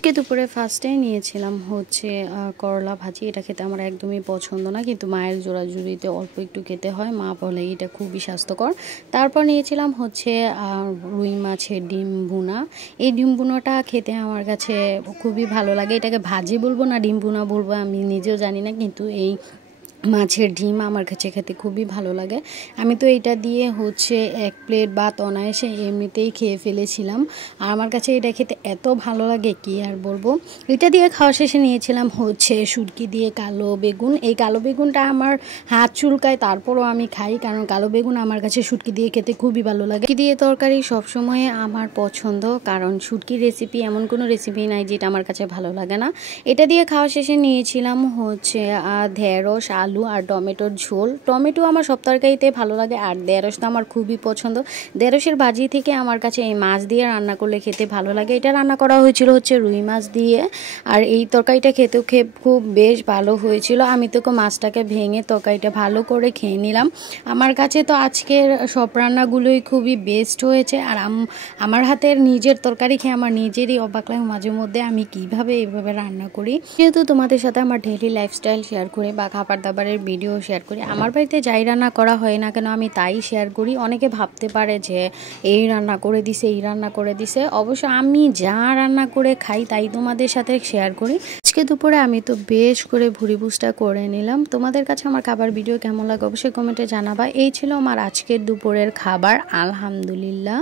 আজকে দুপুরে ফার্স্টেই নিয়েছিলাম হচ্ছে করলা ভাজি। এটা খেতে আমার একদমই পছন্দ না, কিন্তু মায়ের জোড়াজুড়িতে অল্প একটু খেতে হয়, মা বলে এটা খুবই স্বাস্থ্যকর। তারপর নিয়েছিলাম হচ্ছে রুই মাছের ডিম ভুনা। এই ডিম ভুনাটা খেতে আমার কাছে খুবই ভালো লাগে। এটাকে ভাজি বলবো না ডিম ভুনা বলবো আমি নিজেও জানি না, কিন্তু এই মাছের ডিম আমার কাছে খেতে খুবই ভালো লাগে। আমি তো এটা দিয়ে হচ্ছে 1 প্লেট ভাত অনায়াসে এমনিতেই খেয়ে ফেলেছিলাম। আর আমার কাছে এটা খেতে এত ভালো লাগে কি আর বলবো। এটা দিয়ে খাওয়া শেষে নিয়েছিলাম হচ্ছে শুটকি দিয়ে কালো বেগুন। এই কালো বেগুনটা আমার হাত চুলকায়, তারপরও আমি খাই, কারণ কালো বেগুন আমার কাছে শুটকি দিয়ে খেতে খুবই ভালো লাগে। শুটকি দিয়ে তরকারি সবসময় আমার পছন্দ, কারণ শুটকির রেসিপি এমন কোনো রেসিপি নাই যেটা আমার কাছে ভালো লাগে না। এটা দিয়ে খাওয়া শেষে নিয়েছিলাম হচ্ছে ঢেঁড়স, আলু আর টমেটোর ঝোল। টমেটো আমার সব তরকারিতে ভালো লাগে, আর ঢেঁড়স তো আমার খুবই পছন্দ। ঢেঁড়সের ভাজি থেকে আমার কাছে এই মাছ দিয়ে রান্না করলে খেতে ভালো লাগে। এটা রান্না করা হয়েছিল হচ্ছে রুই মাছ দিয়ে, আর এই তরকারিটা খেতেও খুব বেশ ভালো হয়েছিল। আমি তোকে মাছটাকে ভেঙে তরকারিটা ভালো করে খেয়ে নিলাম। আমার কাছে তো আজকের সব রান্নাগুলোই খুবই বেস্ট হয়েছে, আর আমার হাতের নিজের তরকারি খেয়ে আমার নিজেরই অবাক লাগে মাঝে মধ্যে আমি কিভাবে এইভাবে রান্না করি। যেহেতু তোমাদের সাথে আমার ডেইলি লাইফস্টাইল শেয়ার করি বা খাবার দাবারের ভিডিও শেয়ার করি, আমার বাড়িতে যাই রান্না করা হয় না কেন আমি তাই শেয়ার করি। অনেকে ভাবতে পারে যে এই রান্না করে দিছে, এই রান্না করে দিছে। অবশ্য আমি যা রান্না করে খাই তাই তোমাদের সাথে শেয়ার করি। আজকে দুপুরে আমি তো বেশ করে ভুড়ি ভুসটা করে নিলাম। তোমাদের কাছে আমার খাবার ভিডিও কেমন লাগে অবশ্যই কমেন্টে জানাবা। এই ছিল আমার আজকের দুপুরের খাবার, আলহামদুলিল্লাহ।